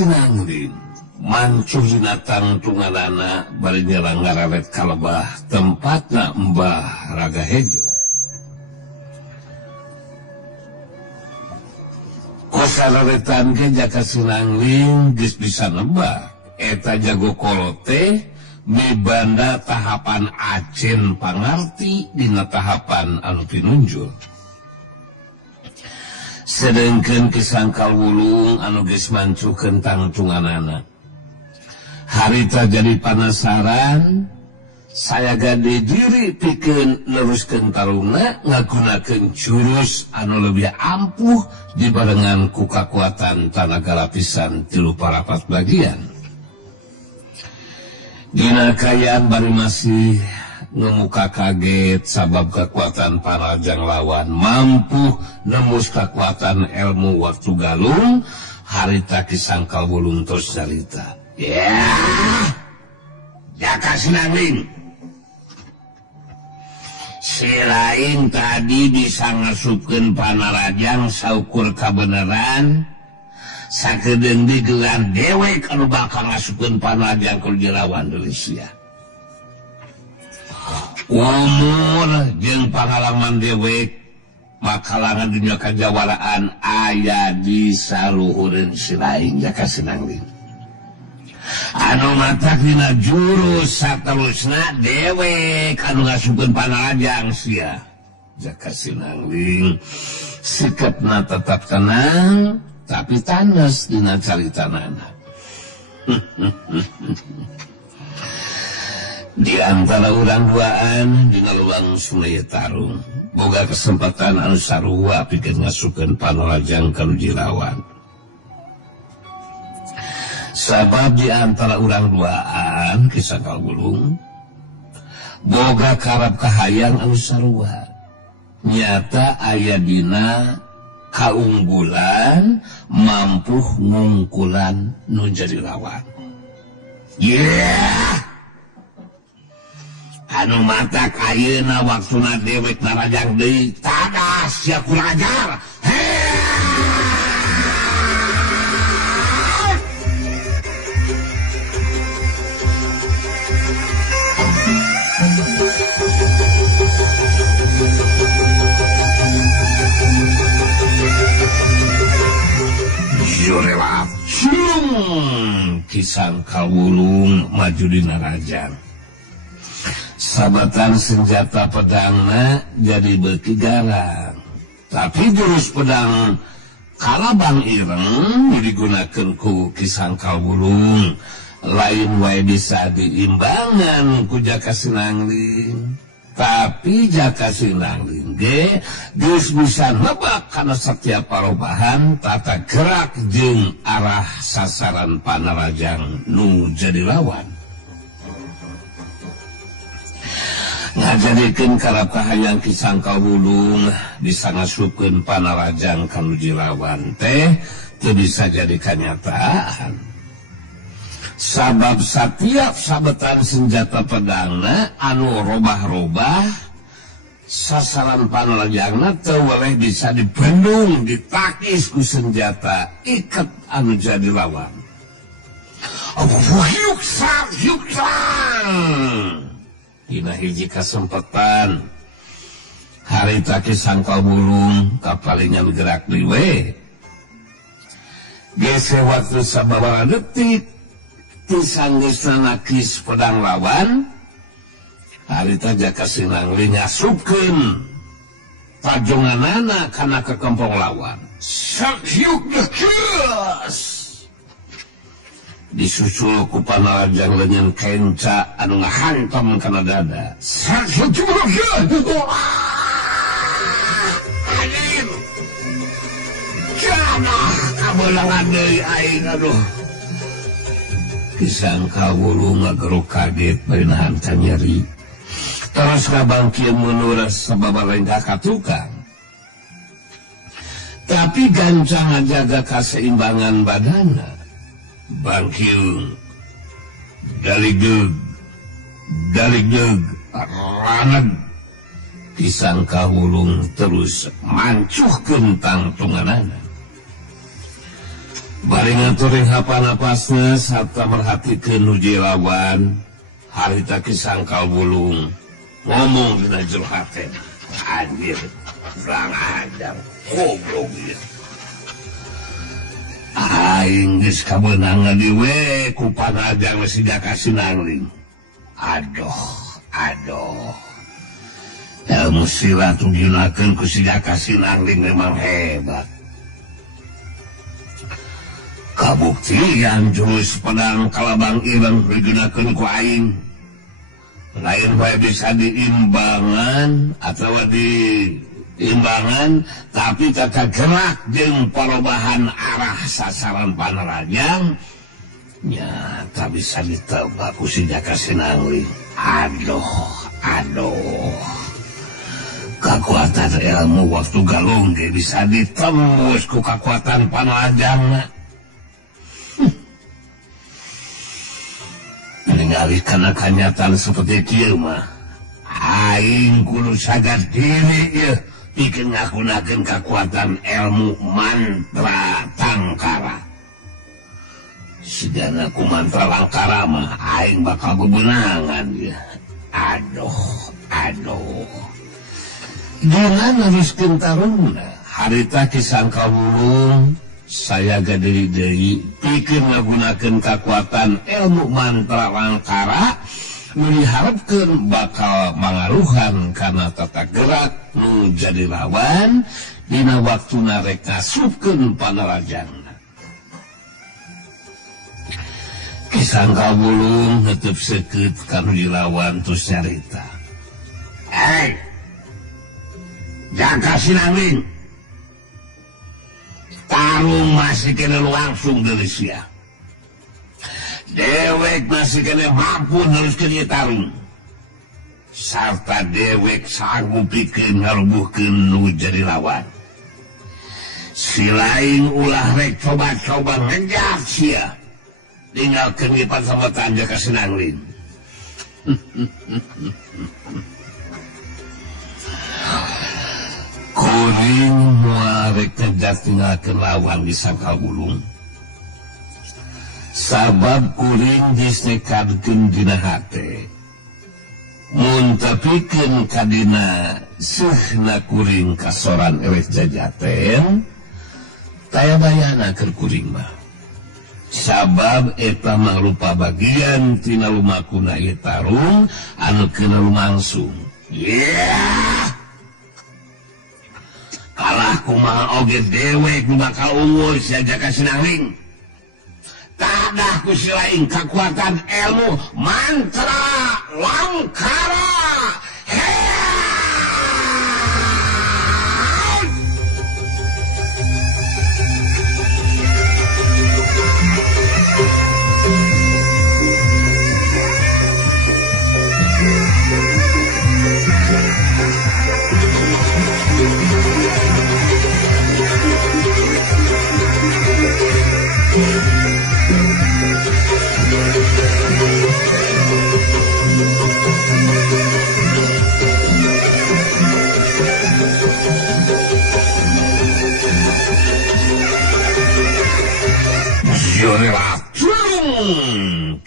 Sinangling mancuh jinatang tunganana bari nyerang ngarawet kalebah tempatna Mbah Raga Hejo. Kosararetan ke jaka Sinangling geus bisa nebak eta jago kolote mibanda tahapan acen pangarti dina tahapan anu pinunjul. Sedengkeun kisangkal wulung anu geus mancuh kentang tunganana. Harita jadi penasaran, saya gade diri pikeun neruskeun tarungna ngagunakeun jurus anu lebih ampuh dibarengan ku kakuatan tanaga lapisan 34 bagian. Dina kayaan bari masih ngemuka kaget sabab kekuatan para jang lawan mampu nembus kekuatan ilmu waktu galung. Harita kisangkal wulung terus cerita, ya jaka Sinangling si lain tadi bisa ngasupkeun panarajang saukur kabeneran sakedeung digelar dewek anu bakal ngasupkeun panarajang ku jelawan deui sia. Umur jeung pengalaman dewek makalangan dunia kajawaraan aya di saluhureun si lain jaka Sinangling. Anu matak dina jurus saterusna dewek anu ngasupkeun panarajang sia. Jaka Sinangling sikapna tetap tenang tapi tanes dina caritanana. Di antara urang duaan dina luang Sungai Tarung boga kesempatan anu sarua pikeun ngasupkeun panarajang ka Jelawan. Sabab di antara urang duaan kisangkal wulung boga karab kahayang anu sarua nyata aya dina kaunggulan mampu ngungkulan nu jadi lawan. Yeah! Anu matak ayeuna waktuna dewek narajang deui tadas sia kurajar. Jorelap kisangkal wulung maju di narajang. Sabatan senjata pedangna jadi beuki garang, tapi jurus pedang kalabang ireng digunakeun ku kisangkal wulung lain wae bisa diimbangan ku jaka Sinangling. Tapi jaka Sinangling ge geus bisa nebak kana setiap parobahan tata gerak jeung arah sasaran panarajang nu jadi lawan. Ngajadikeun karab kahayang kisangkal wulung bisa ngasupkeun panarajang ka Jelawan teh teu bisa jadi kanyataan. Sabab setiap sabetan senjata pedangna anu robah-robah sasaran panarajangna teu weleh bisa dibendung ditakis ku senjata iket anu jadi lawan. Dina hiji kasempatan harita kisangkal wulung kapalinya bergerak liwe gese waktu sababaraha detik tisanggeusna nakis pedang lawan harita jaka Sinangling ngasupkeun pajonganana kana kekempong lawan sakyuk geus disusul ku panarajang leungeun kenca anu ngahantam kana dada. Anjing. Kana kabelangan deui aing aduh. Kisangkal wulung ngageruk kaget bari nahan ka nyeri. Terus ngabangkieun mundur sababaraha ka tukang. Tapi gancang ngajaga kaseimbangan badanna. Bangkiung daligeg raneg kisangkal wulung terus mancuh kentang tunganana. bari ngaturing hapa-napasna sarta merhatikeun nuju lawan harita kisangkal bulung ngomong dina jero hate anjir kurang ajar goblok ieu aing geus kabeunang ngadiwe ku panajang si Jaka Sinangling aduh ilmu silat digunakeun ku si Jaka Sinangling memang hebat kabuktian jurus pedang kalabang ireng digunakeun ku aing lain bae bisa diimbangan atau diimbangan tapi tata gerak jeung parobahan arah sasaran panerajang nya tak bisa ditebak ku si Jaka Sinangling aduh kekuatan ilmu waktu galung ge bisa ditembus ku kekuatan panerajangna ningali kana kenyataan seperti kieu mah aing kudu sadar diri ieu pikeun ngagunakeun kekuatan ilmu mantra tangkara sigana ku mantra langkara mah aing bakal bebenangan ya aduh dina neruskeun tarungna harita kisangka wulung saya gadiri deui pikeun ngagunakeun kekuatan ilmu mantra langkara nu diharapkeun bakal mangaruhan kana tata gerak nu jadi lawan dina waktuna rek ngasupkeun panerajangna. Kisangka wulung neuteub seukeut kanu dilawan terus nyarita. Hei, Jaka Sinangling, tarung masih kena langsung dari sia. Dewek masih kena mampu neruskeun ieu tarung. Sarta dewek sanggup pikeun ngarubuhkeun nu jadi lawan. Si lain ulah rek coba-coba ngejar sia. Tinggalkeun ngipan sama Jaka Sinangling. Kuring moal rek ngejar tinggalkeun lawan di Sangkawulung. Sabab kuring geus nekadkeun dina hate. Mun tapikeun ka dina seuhna kuring kasoran eweh jajaten, taya bayana keur kuring mah. Sabab eta mangrupa bagian tina lumakuna ieu tarung anu keuna lumangsung. Kalah kumaha oge dewek nu bakal unggul sia Jaka Sinangling. Tadah ku si lain kekuatan ilmu mantra langkara.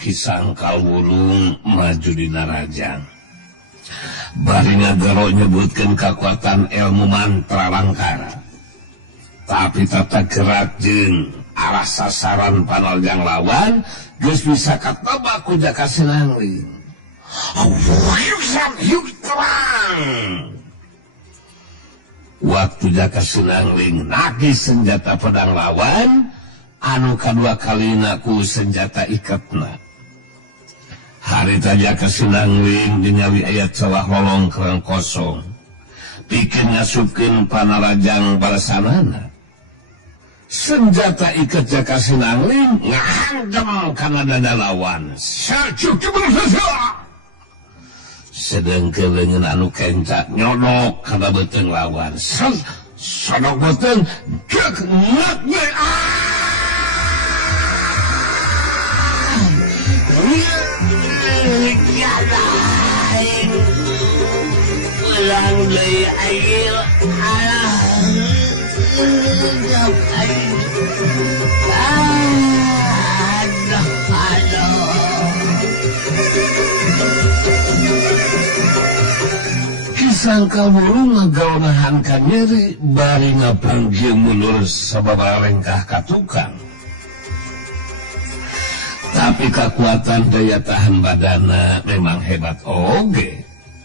Kisangka wulung maju di narajang. Bari ngagaro nyebutkeun kekuatan ilmu mantra langkara. Tapi tata gerak jeung arah sasaran panerajang lawan geus bisa katebak ku Jaka Sinangling. Hiuk terang. Waktu Jaka Sinangling nagih senjata pedang lawan anu kadua kalina ku senjata iketna. Harita Jaka Sinangling dingawi aya celah lolong kerang kosong. Pikeun ngasupkeun panerajang balasanana. Senjata iket Jaka Sinangling ngahandem kana dada lawan. Sarcuk cebersasa. Sedengkeun leungeun anu kencak nyodok kana beuteung lawan. Sodok beuteung geuk ngek pulang dari air Kisangka Wulung ngagaunahankan nyeri bari ngapanggil mundur sababaraha rengkah ka tukang. Tapi kekuatan daya tahan badana memang hebat oge.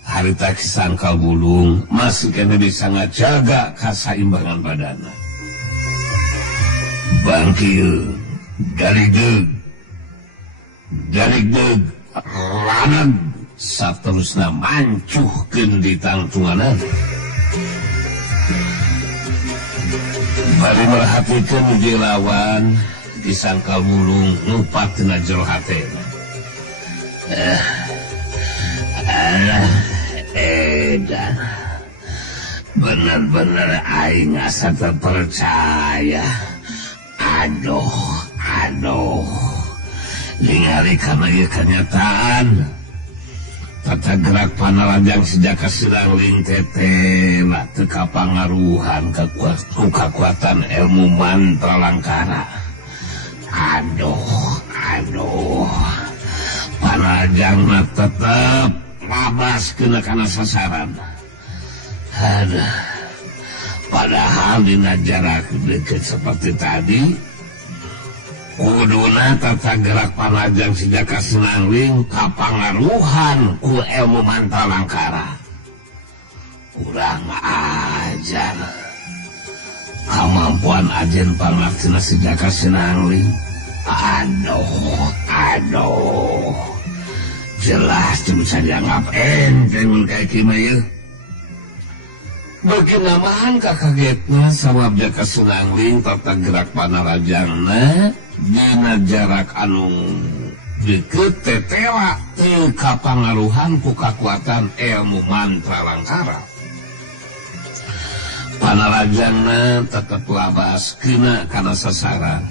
Harita Kisangka Wulung masih kena bisa ngajaga kasaimbangan badana. Bangkil, galigeg, raneg, saterusna mancuhkeun di tangtunganan. Bari merhatikeun uji lawan, Kisangka Wulung ngupat tina jero hatena. Edan, bener-bener aing asa terpercaya. Aduh, ningali kana ieu kenyataan. Tata gerak Panarajang sejak Sinangling tetela teu kapangaruhan kekuatan ilmu mantra langkara. Aduh, Panarajang tetep labas kena kana sasaran. Aduh, padahal dina jarak deket seperti tadi, kuduna tata gerak Panarajang sejak Sinangling kapangaruhan ku ilmu mantra langkara. Kurang ajar kemampuan ajen pangartina sejak Sinangling. Aduh, jelas bisa dianggap enteng kayak gimana. Bagi namaan kakagetna sabab jaka Sinangling tata gerak Panarajangna dina jarak anu deket tetela teu kapangaruhan ku kekuatan ilmu mantra langkara. Panarajangna tetep labas kena kana sasaran.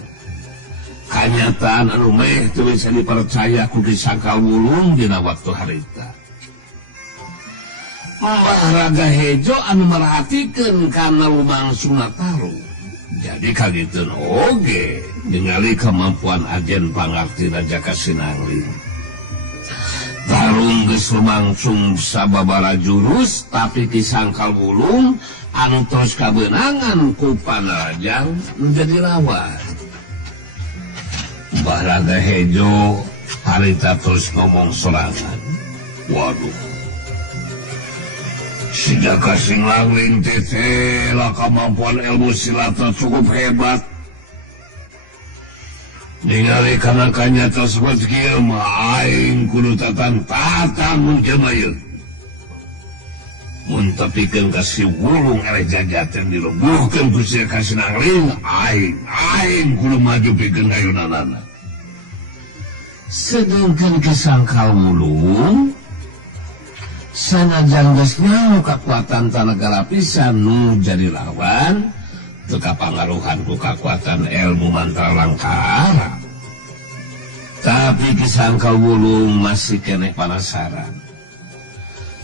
Kanyataan anu meh teu bisa dipercaya ku Kisangka Wulung dina waktu harita. Mbah Raga Hejo anu merhatikeun kana lumangsungna tarung. Jadi kagiteun oge ningali kemampuan ajen pangartina jaka Sinangling. Tarung geus lumangsung sababaraha jurus, tapi Kisangka Wulung anu tos kabeunangan ku Panarajang menjadi lawan. Mbah Raga Hejo harita terus ngomong sorangan. Waduh, sejak Sinangling tetela kemampuan ilmu silatna cukup hebat. Ningali kana kanyata seperti kieu mah aing kudu tatang menjelma ieu. Mun tapikeun ka si Wulung eleh jajaten dilumbuhkeun ku ka Sinangling, aing kudu maju pikeun ngayunanana. Sedangkan Kisangka Wulung sanajan geus nyaho kekuatan tenaga lapisan nu jadi lawan teu kapangaruhan ku kekuatan ilmu mantra langkara. Tapi Kisangka Wulung masih keneh penasaran.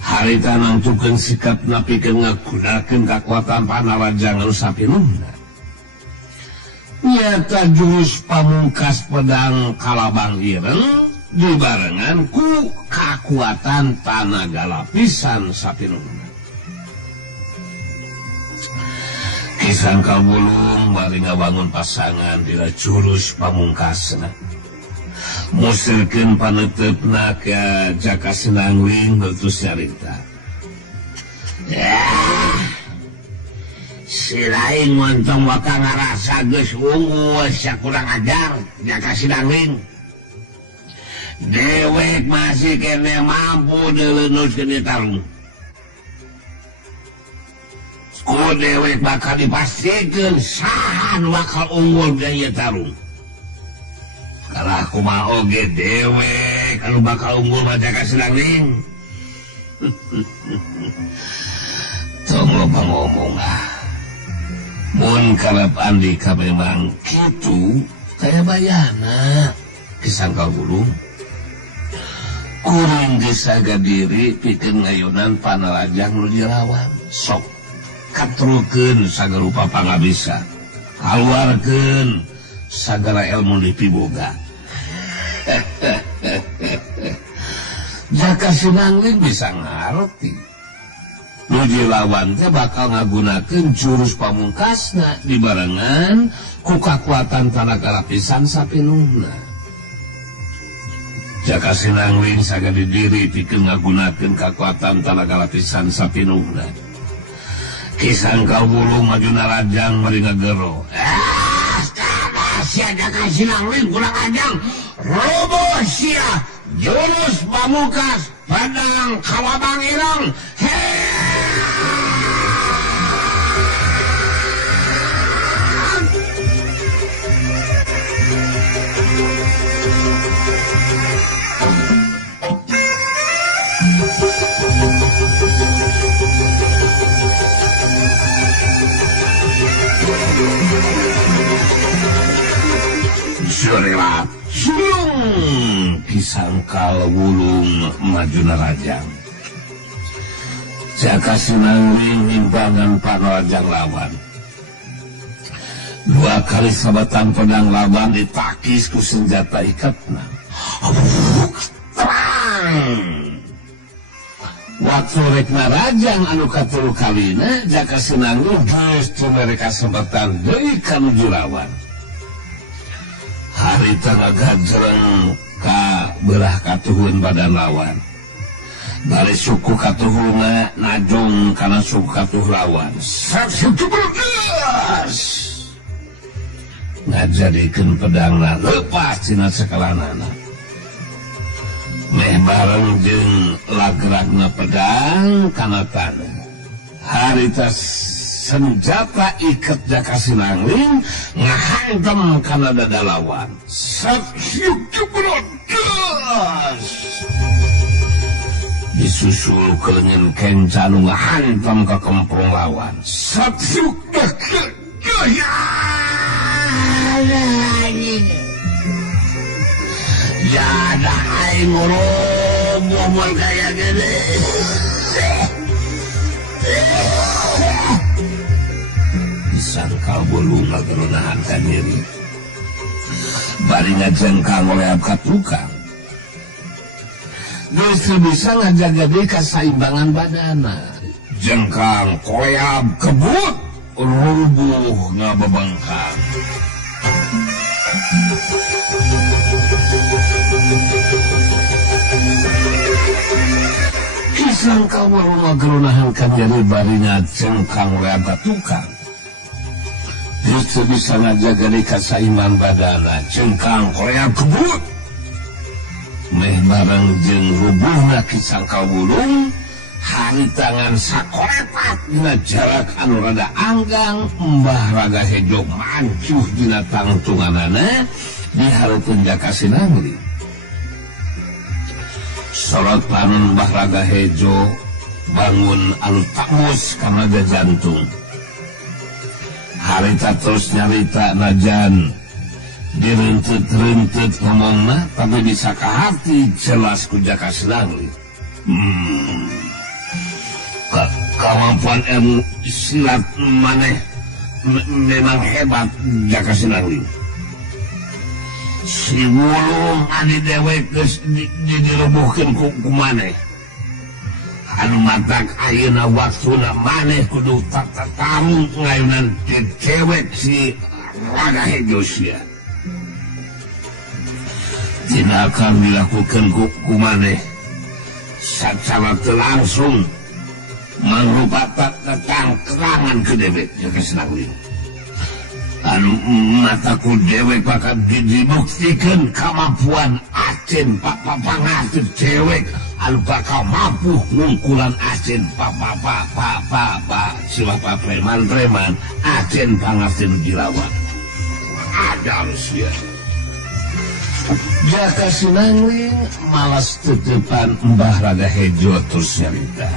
Harita nangtukeun sikapna pikeun ngagunakeun kekuatan Panarajang anu sapinunna. Nyata jurus pamungkas pedang Kalabang Ireng dibarengan ku kekuatan tenaga lapisan sapinunna. Kisangka Wulung bari ngabangun pasangan dina jurus pamungkasna. Musirkeun paneutepna ka jaka Sinangling terus nyarita. Si lain montong waka ngarasa geus unggul sia kurang ajar jaka Sinangling. Dewek masih kene mampu deuleunuskeun di tarung. Ku dewek bakal dipastikeun sahan bakal unggul di ieu tarung. Kalah kumaha oge dewek anu bakal unggul mah jaka Sinangling. Tong loba ngomong mun kalep andika memang kitu kaya bayana Kisangka Wulung. Kuring geus saga diri pikeun ngayunan Panarajang nu dilawan. Sok katrukeun sagala rupa pangabisa, kaluarkeun sagala ilmu dipiboga. Jaka Sinangling bisa ngarti nuju lawan teh bakal ngagunakeun jurus pamungkasna dibarengan ku kakuatan tenaga lapisan sapinuhna. Jaka Sinangling sagede diri pikeun ngagunakeun kakuatan tenaga lapisan sapinuhna. Ki Sangkal Wulung majuna rajang mari ngagero. Sia Jaka Sinangling kurang ajang roboh sia jurus pamungkas Padang Kalabang Ireng. Surila Sulung Ki Sangkal Wulung majuna rajang. Jaka Sinangling nimbangan panrajang lawan. Dua kali sabatan pedang lawan ditakis ku senjata ikatna. Terang. Waktu rekna rajang anu katulu kalina Jaka Sinangling justru mereka kesempatan deui kanuju lawan. Harita ngagajreng ka belah katuhun badan lawan. Dari suku katuhuna najong kana suku katuh lawan. Suku bergas. Ngajadikeun pedangna lepas tina sekalanana. Meh bareng jeung lagragna pedang kana tanah. Harita senjata ikat Jaka Sinangling ngahantam kana dada lawan. Sakyuk keberodas disusul kelengen kencanu ngahantam ke kempung lawan. Sakyuk kegaya jada aing ngomong kaya gede. Sangkal Wulung ngagerunahan ka diri bari ngajengkang oleh abka tukang justru bisa ngajaga deui kasaimbangan badana. Jengkang koleab kebut rubuh ngababangkang. Ki Sangkal Wulung ngagerunahan ka diri bari ngajengkang oleh abka tukang justru bisa ngajaga deui kasaiman badana. Jengkang koleab kebut meh bareng jeung rubuhna Ki Sangkal Wulung hari tangan sakolepat dina jarak anu rada anggang. Mbah Raga Hejo mancuh dina tangtunganana dihareupeun Jaka Sinangling. Sorot panon Mbah Raga Hejo bangun anu tamus karena ada jantung. Harita terus nyarita najan direntut-rentut ngomongna tapi bisa ke hati jelas ku Jaka Sinangling. Kemampuan ilmu silat maneh memang hebat Jaka Sinangling. Si Wulung adi dewek geus dirubuhkeun ku maneh. Anu matak ayeuna waktuna maneh kudu tamu ngayunan cewek si Raga Hejo sia. Tidak akan dilakukan ku maneh secara langsung mangrupa tangkrangan ke dewek Jaka Sinangling. Anu mataku dewek bakal dibuktikan kemampuan Acen pangasih cewek anu bakal mampu ngungkulan Acen siwa preman Acen pangasih dilawan. Ada manusia. Jaka Sinangling malas tutupan Mbah Raga Hejo terus nyarita.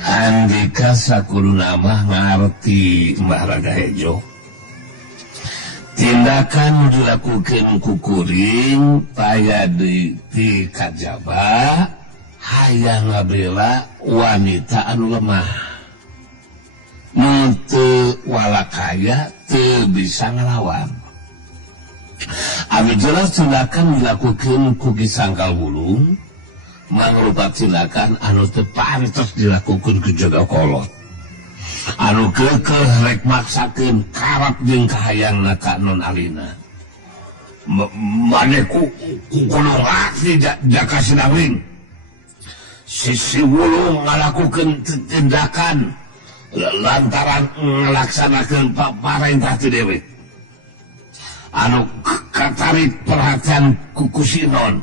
Andika sakuruna mah ngarti Mbah Raga Hejo. Tindakan dilakukan ku kuring paya di kajaba hayang ngabela wanita anu lemah, nu teu walakaya, teu bisa ngelawan. Anu jelas tindakan dilakukan ku Kisangkal Wulung mangrupa tindakan anu teu pantes dilakukan ku Jogokolot. Anu keukeuh rek maksakeun karap jeung kahayangna ka non alina. Maneh kudu ngarti Jaka Sinangling. Si Wulung ngalakukeun tindakan lantaran ngalaksanakeun parentah ti dewe. Anu katarik perhatian ku si non.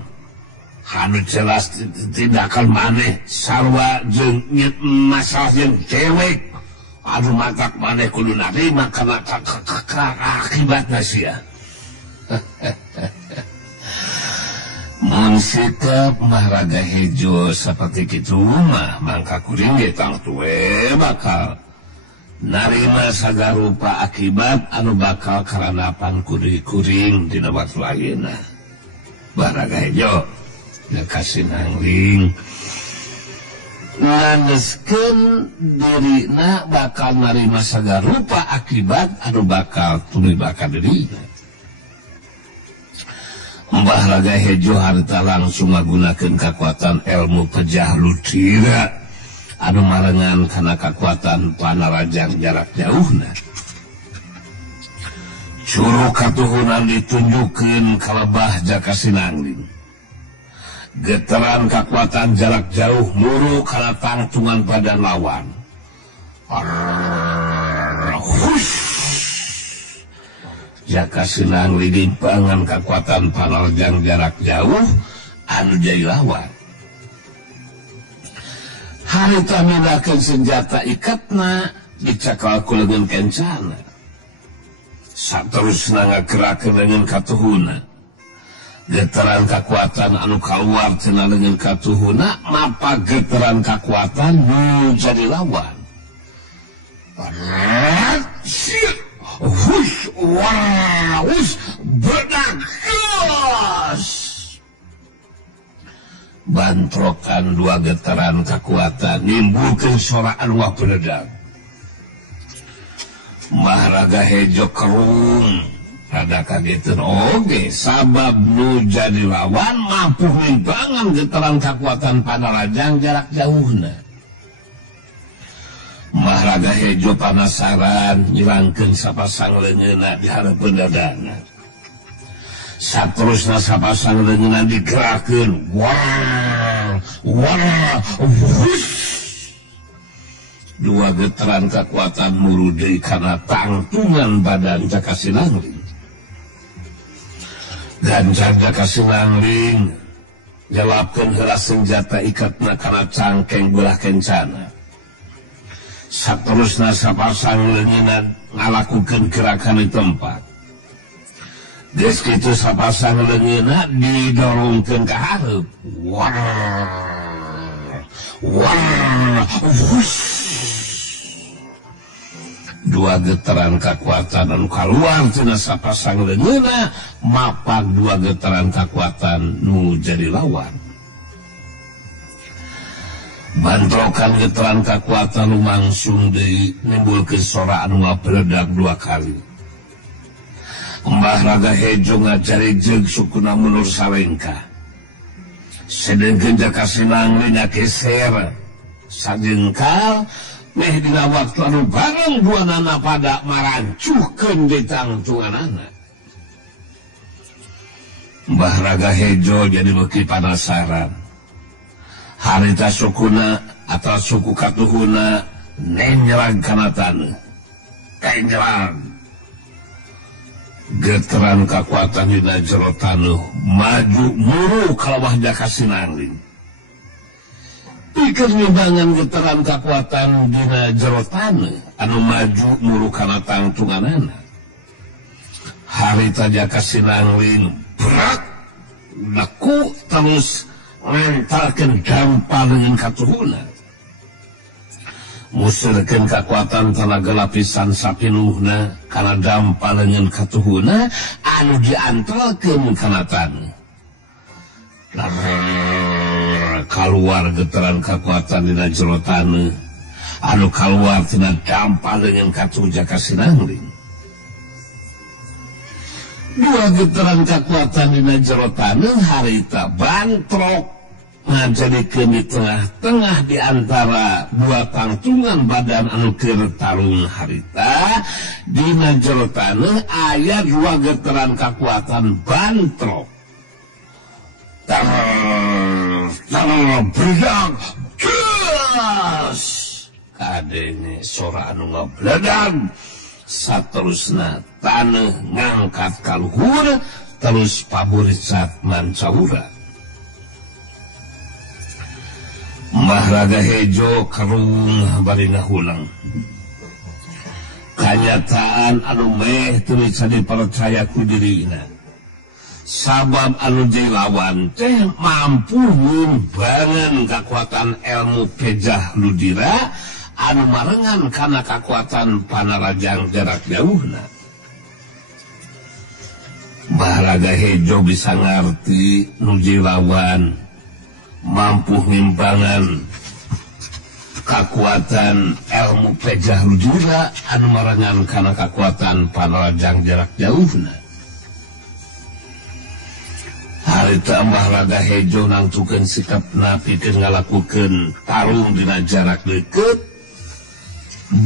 Anu jelas tindakan maneh sarua jeung masalah jeung cewek. Anu matak maneh kudu narima karena akibatna sia. Mun sikap Maharaga Hejo seperti kitu mah mangka kuring ge tang tuwe bakal narima sagarupa akibat anu bakal karanapan kuring dina waktu ayeuna. Maharaga Hejo Jaka Sinangling nganeskeun dirina bakal narima sagarupa akibat anu bakal tumibah ka dirina. Mbah Raga Hejo harita langsung ngagunakeun kakuatan ilmu pejah lutira anu marengan kana kakuatan panarajang jarak jauhna. Curug katuhunan ditunjukkeun ka lebah Jaka Sinangling. Getaran kekuatan jarak jauh muru kana tangtungan badan lawan. Jaka Sinangling dimpangan kekuatan panarjang jarak jauh anu jai lawan. Harita mindakeun senjata ikatna dicakal ku leungeun kencana. Saterusna ngagerakeun leungeun katuhuna. Getaran kekuatan anu kaluar tina leungeun katuhuna mapa getaran kekuatan nu jadi lawan. Hush, hush, bedak, bantrokan dua getaran kekuatan nimbulkeun soraan wah bedak. Maharaga Hejo kerung rada kageteun oge sabab nu jadi lawan mampu nimbangan getaran kekuatan panarajang jarak jauhna. Maharaga Hejo panasaran nyirangkeun sapasang leungeunna di hareupeun dadana. Saterusna sapasang leungeunna digerakkeun. Dua getaran kekuatan muru deui kana tangtungan badan Jaka Sinangling. Dan Jaka Sinangling jalapkeun heula senjata ikatna kana cangkeng belah kencana. Saterusna sapasang leungeunna ngalakukeun gerakan di tempat. Geus kitu sapasang leungeunna didorongkeun ka hareup. Dua getaran kekuatan anu kaluar tina sapasang leungeunna mapak dua getaran kekuatan nu jadi lawan. Bantrokan getaran kekuatan lumangsung deui nimbulkeun sora anu ngapeledak dua kali. Mbah Raga Hejo ngajarijeg sukuna mundur salengka. Sedengkeun Jaka Sinangling geser sajengkal meh dina waktu anu bareng duanana pada marancuhkeun di tangtunganana. Mbah Raga Hejo jadi beuki panasaran. Harita sukuna atau suku katuhuna nenyelang kana taneuh. Kenyelang. Getaran kekuatan dina jero taneuh maju muru ka lawah Jaka Sinangling. Pikeun nimbangan getaran kekuatan dina jero taneuh anu maju muru kana tangtunganana. Harita Jaka Sinangling berat laku terus ngantalkeun dampal dengan katuhuna. Musirkeun kekuatan tenaga lapisan sapinuhna kana dampal dengan katuhuna anu diantelkeun kana taneuh. keluar getaran kekuatan dina jero taneuh anu keluar tina dampak dengan katuja kasinangling. Dua getaran kekuatan dina jero taneuh harita bantrok ngajadikeun di tengah-tengah di antara dua tangtungan badan anu keur tarung harita dina jero taneuh aya dua getaran kekuatan bantrok. Bedak gas kadenge sora anu ngabledag saterusna taneuh ngangkat ka luhur terus paburisat mancaura. Mbah Raga Hejo karung bari ngahulang kanyataan anu meh teu bisa dipercaya ku dirina. Sabab anu jadi lawan teh mampu ngimbangan kekuatan ilmu pejah ludira anu marengan karena kekuatan panarajang jarak jauhna. Mbah Raga Hejo bisa ngerti nu jadi lawan mampu ngimbangan kekuatan ilmu pejah ludira anu marengan karena kekuatan panarajang jarak jauhna. Harita Mbah Raga Hejo nangtukeun sikapna pikeun ngalakukeun tarung dina jarak deukeut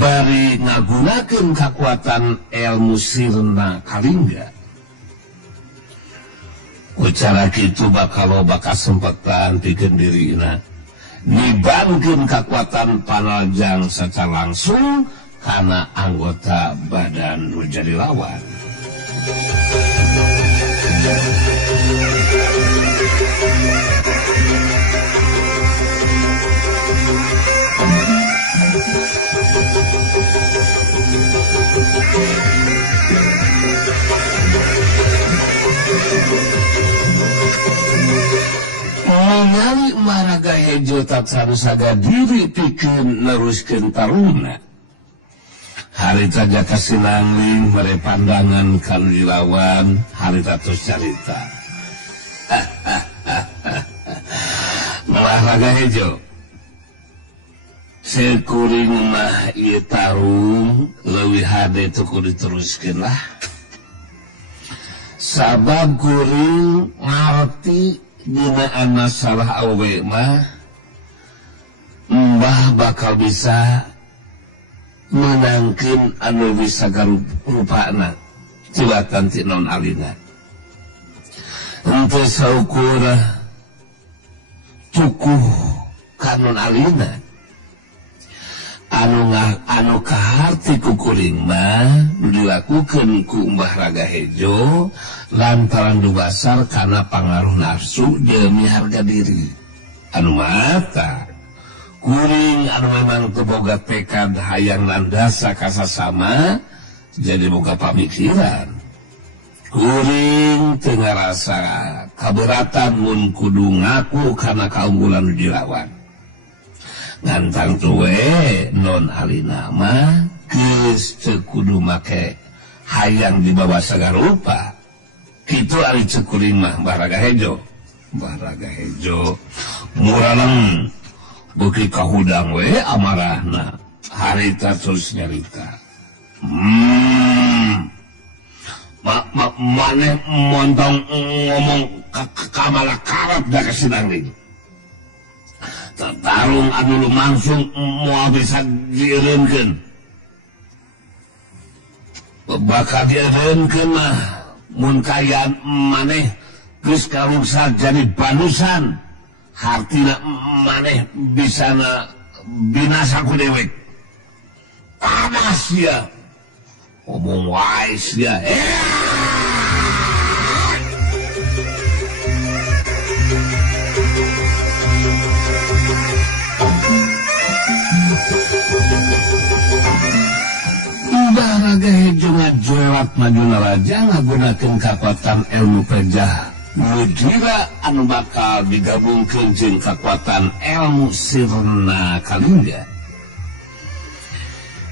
bari ngagunakeun kekuatan ilmu sirna kalingga. Ku cara kitu bakal loba kasempatan pikeun dirina nibangkeun kekuatan panajang secara langsung kana anggota badan nu jadi lawan. Mengali Mbah Raga Hejo tak saga diri pikeun neruskeun tarungna. Harita jaka sinangling mere pandangan kanu dilawan harita tos carita. Mbah Raga Hejo sekuring mah ieu tarung leuwih hade teu kudu diteruskeun lah. Sabab kuring ngarti dina masalah awe mah Mbah bakal bisa menangkin anu bisa garupana cilatan ti non alina ente saukura cukuh kanon alina anu kaharti kukuring mah dilakukeun ku Mbah Raga Hejo lantaran dubasar karena pengaruh nafsu demi harga diri anu mata kuring anu memang teboga tekad hayang landasa kasasama jadi boga pamikiran kuring teu ngarasa kaberatan mun kudu ngaku karena kaunggulan dilawan ngantang tuwe non alina mah geus teu kudu make hayang dibawa sagarupa kitu ari cekuring mah Mbah Raga Hejo. Mbah Raga Hejo muralem beuki kahudang we amarahna harita terus nyarita. Maneh montong ngomong kamalakarat da kasinangling. Tarung anu lumangsung moal bisa dieureunkeun. Bakal dieureunkeun mah mun kayaan maneh geus kalungsa jadi banusan hartina maneh bisana binasa ku dewek panas ya omong wae sia Mbah Raga Hejo ngajolat majuna raja ngagunakeun kekuatan ilmu pejah ludira anu bakal digabungkeun jeung kekuatan ilmu sirna kalingga.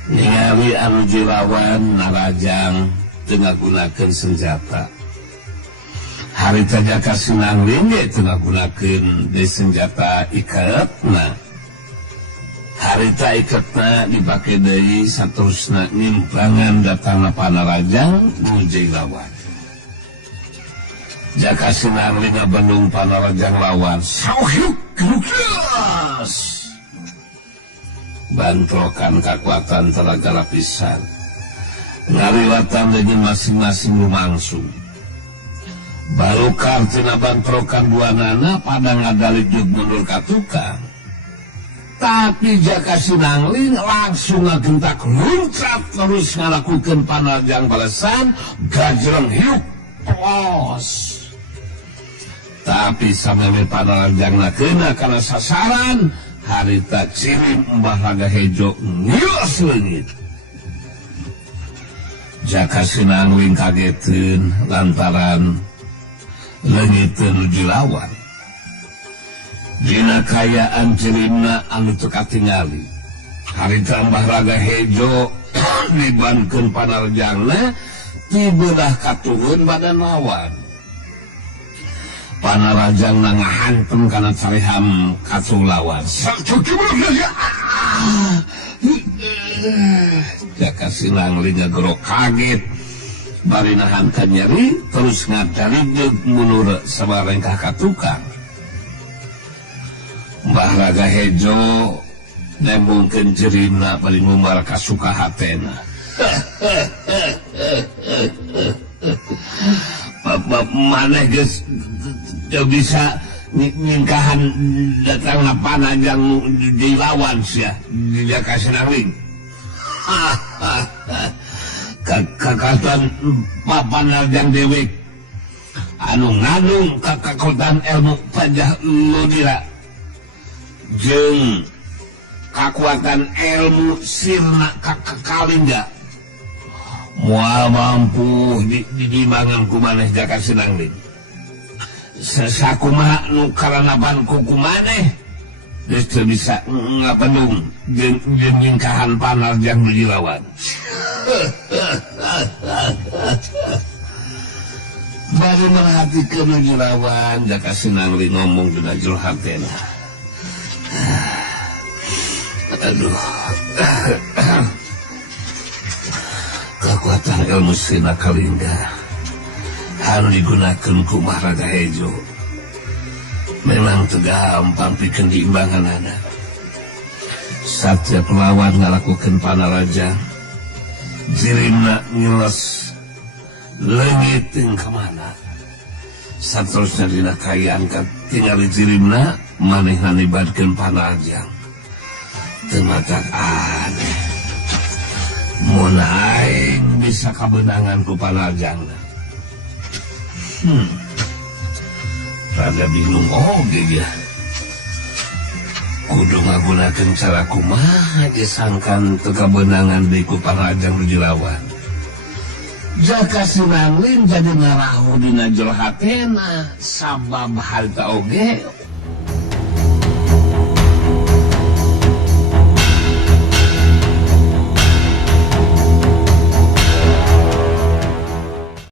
Ningali anu jilawan narajang teu ngagunakeun senjata. harita Jaka Sinangling itu ngagunakeun di senjata ikatna. Harita ikatna dipake deui saterusna nyimpangan datangna Panarajang nuju lawan. Jaka Sinangling ngabendung Panarajang lawan. Sauhyuk keras. Bantrokan kekuatan tenaga lapisan. Ngariwatan dengan masing-masing lumangsung. Balukar tina bantrokan buanana pada ngadalijuk mundur ka tukang. Tapi Jaka Sinangling langsung ngagentak loncat terus ngalakukeun Panarajang balasan gajreng hiuk plos. Tapi sameme Panarajangna keuna kana sasaran, harita cirim Mbah Ragahejo ngios leungit. Jaka Sinangling kageteun lantaran leungiteun nuju lawan. Dina kayaan cirimna anu teu katingali, harita Mbah Ragahejo dibankeun Panarajangna ti beunah katuhun badan lawan. Panarajangna ngahantem kana cariham katu lawan. Jaka Sinangling ngagero kaget bari nahankan nyeri terus ngadaligeg mundur sabarengkah ka tukang. Mbah Ragahejo nembungkeun cirimna bari ngumbar ka sukahatena. Bapak maneh geus teu bisa nyingkahan datangna Panarajang dilawan sia di Jaka Sinangling. Kakasan Panarajang dewek anu nganung kakakotan ilmu pajah ludira jeung kakuatan ilmu sirna kakalingga moal mampu diimbangan ku maneh Jaka Sinangling. Sakumaha nu karanaban ku maneh geus teu bisa ngapendung jeung nyingkahan Panarajang nu dilawan. Baru merhatikeun nu dilawan, Jaka Sinangling ngomong dina jero hatena. Aduh. Kekuatan ilmu sirna kalingga anu digunakeun ku Mbah Ragahejo memang teu gampang pikeun diimbanganana. Satiap lawan ngalakukeun Panarajang, jirimna nyeles leungit teuing ka mana. Saterusna dina kayaan tingali jirimna manehna nibadkeun Panarajang. Teu matak aneh. Mun aing bisa kabenangan ku Panarajangna. Rada bingung oge ya. Kudu ngagunakeun cara kumaha ge sangkan teu kabenangan deui ku Panarajang nu dilawan. Jaka Sinangling jadi naraho dina jero hatena sabab harita oge